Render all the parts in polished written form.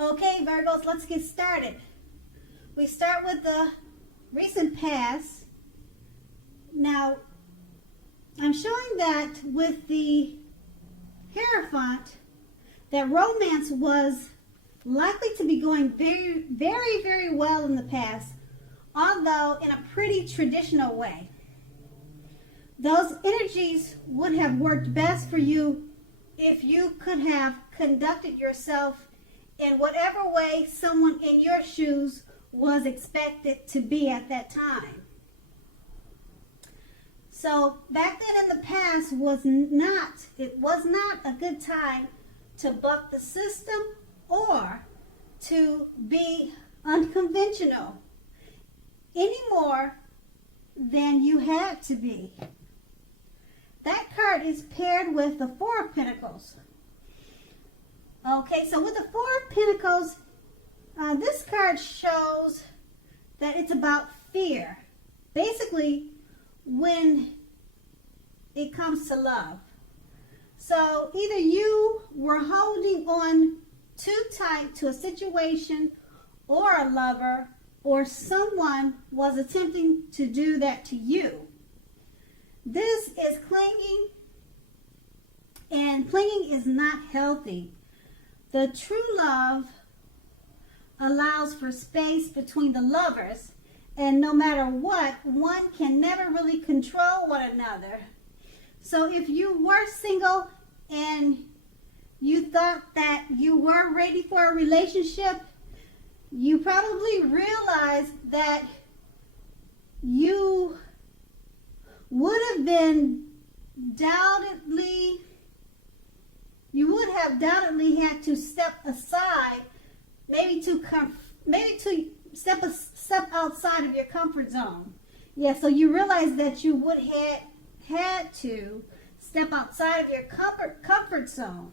Okay, Virgos, let's get started. We start with the recent past. Now, I'm showing that with the Hierophant, that romance was likely to be going very well in the past, although in a pretty traditional way. Those energies would have worked best for you if you could have conducted yourself in whatever way someone in your shoes was expected to be at that time. So back then in the past it was not a good time to buck the system or to be unconventional any more than you had to be. That card is paired with the Four of Pentacles. Okay, so with the Four of Pentacles, this card shows that it's about fear. Basically, when it comes to love. So either you were holding on too tight to a situation or a lover, or someone was attempting to do that to you. This is clinging, and clinging is not healthy. The true love allows for space between the lovers, and no matter what, one can never really control one another. So if you were single and you thought that you were ready for a relationship, you probably realized that you would have doubtedly had to step aside, maybe to step outside of your comfort zone. Yeah, so you realize that you would have had to step outside of your comfort zone.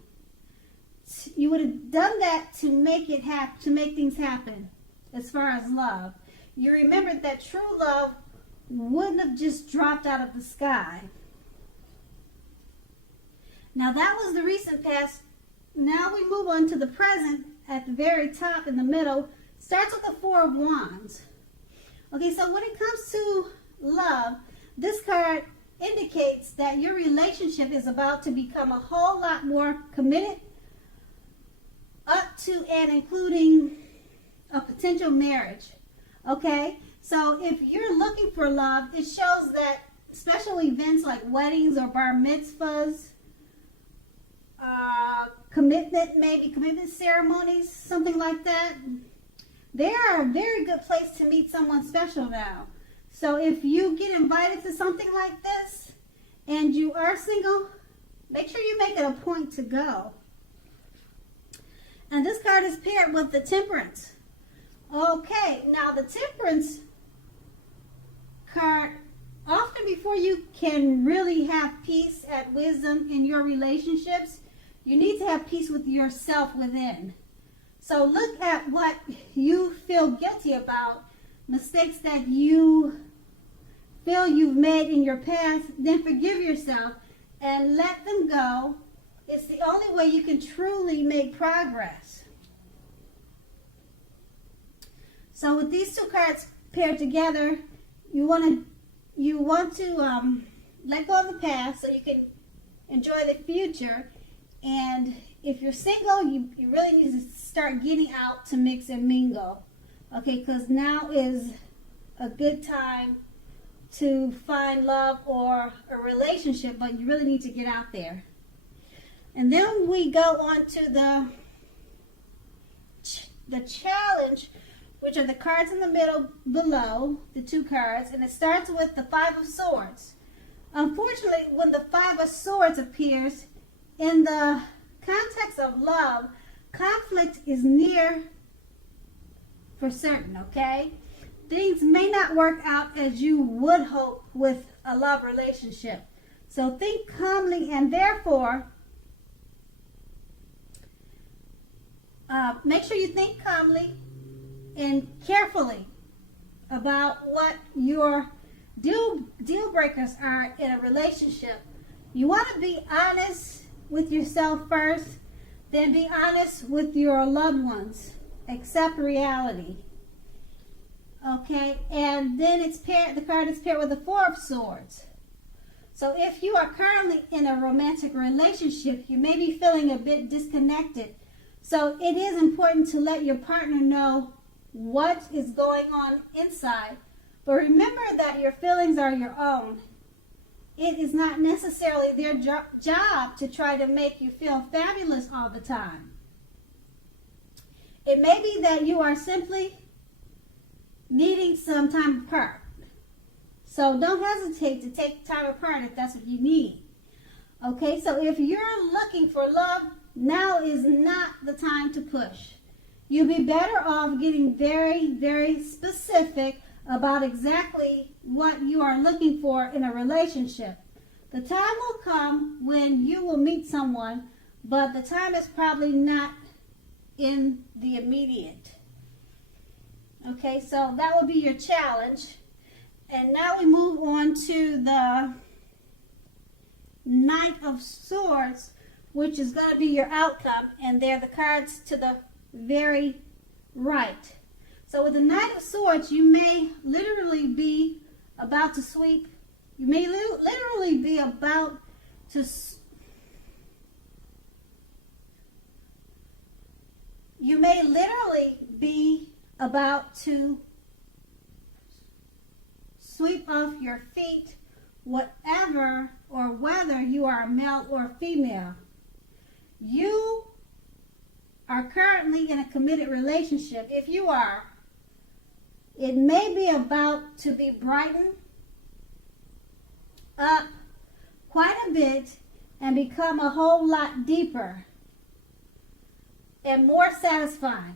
You would have done that to make things happen as far as love. You remembered that true love wouldn't have just dropped out of the sky. Now that was the recent past. Now we move on to the present. At the very top in the middle starts with the Four of Wands. Okay, so when it comes to love, this card indicates that your relationship is about to become a whole lot more committed, up to and including a potential marriage. Okay, so if you're looking for love, it shows that special events like weddings or bar mitzvahs, commitment ceremonies, something like that, they are a very good place to meet someone special now. So if you get invited to something like this and you are single, make sure you make it a point to go. And this card is paired with the Temperance. Okay, now the Temperance card, often before you can really have peace and wisdom in your relationships, you need to have peace with yourself within. So look at what you feel guilty about, mistakes that you feel you've made in your past, then forgive yourself and let them go. It's the only way you can truly make progress. So with these two cards paired together, you want to let go of the past so you can enjoy the future. And if you're single, you really need to start getting out to mix and mingle. Okay, because now is a good time to find love or a relationship, but you really need to get out there. And then we go on to the challenge, which are the cards in the middle below, the two cards, and it starts with the Five of Swords. Unfortunately, when the Five of Swords appears, in the context of love, conflict is near for certain, okay? Things may not work out as you would hope with a love relationship. So think calmly, and therefore, make sure you think calmly and carefully about what your deal breakers are in a relationship. You want to be honest with yourself first. Then be honest with your loved ones. Accept reality. Okay, and then the card is paired with the Four of Swords. So if you are currently in a romantic relationship, you may be feeling a bit disconnected. So it is important to let your partner know what is going on inside. But remember that your feelings are your own. It is not necessarily their job to try to make you feel fabulous all the time. It may be that you are simply needing some time apart. So don't hesitate to take time apart if that's what you need. Okay, so if you're looking for love, now is not the time to push. You'll be better off getting very, very specific about exactly what you are looking for in a relationship. The time will come when you will meet someone, but the time is probably not in the immediate. Okay, so that will be your challenge. And now we move on to the Knight of Swords, which is going to be your outcome, and they're the cards to the very right. So with the Knight of Swords, you may literally be about to sweep. You may literally be about to sweep off your feet, whatever or whether you are male or female. You are currently in a committed relationship. If you are, it may be about to be brightened up quite a bit and become a whole lot deeper and more satisfying.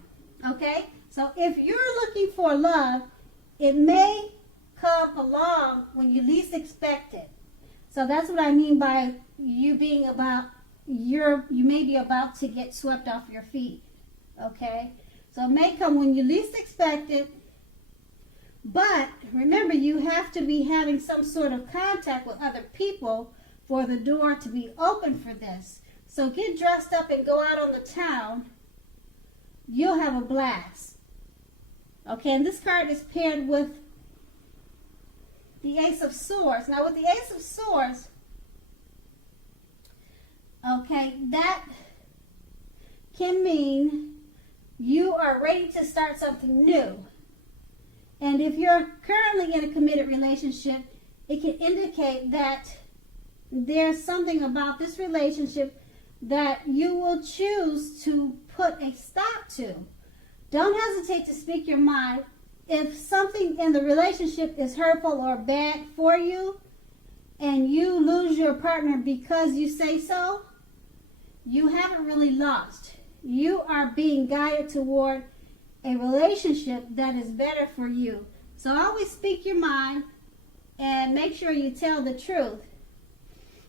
Okay? So if you're looking for love, it may come along when you least expect it. So that's what I mean by you being you may be about to get swept off your feet. Okay? So it may come when you least expect it. But remember, you have to be having some sort of contact with other people for the door to be open for this. So get dressed up and go out on the town. You'll have a blast. Okay, and this card is paired with the Ace of Swords. Now with the Ace of Swords, okay, that can mean you are ready to start something new. And if you're currently in a committed relationship, it can indicate that there's something about this relationship that you will choose to put a stop to. Don't hesitate to speak your mind. If something in the relationship is hurtful or bad for you, and you lose your partner because you say so, you haven't really lost. You are being guided toward a relationship that is better for you. So always speak your mind and make sure you tell the truth.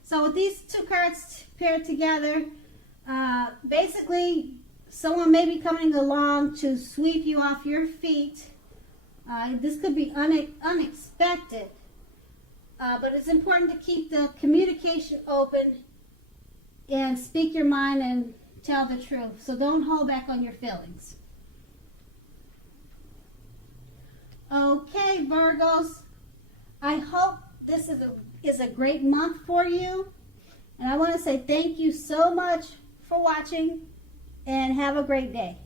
So with these two cards paired together, basically someone may be coming along to sweep you off your feet. This could be unexpected, but it's important to keep the communication open and speak your mind and tell the truth. So don't hold back on your feelings. Okay, Virgos, I hope this is a great month for you. And I want to say thank you so much for watching and have a great day.